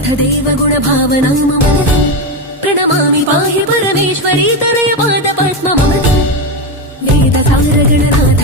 नाथ देवगुण भावना मम प्रणमामि पाहि परमेश्वरी तरय पाद पद्म मम वेद सार गणनाथ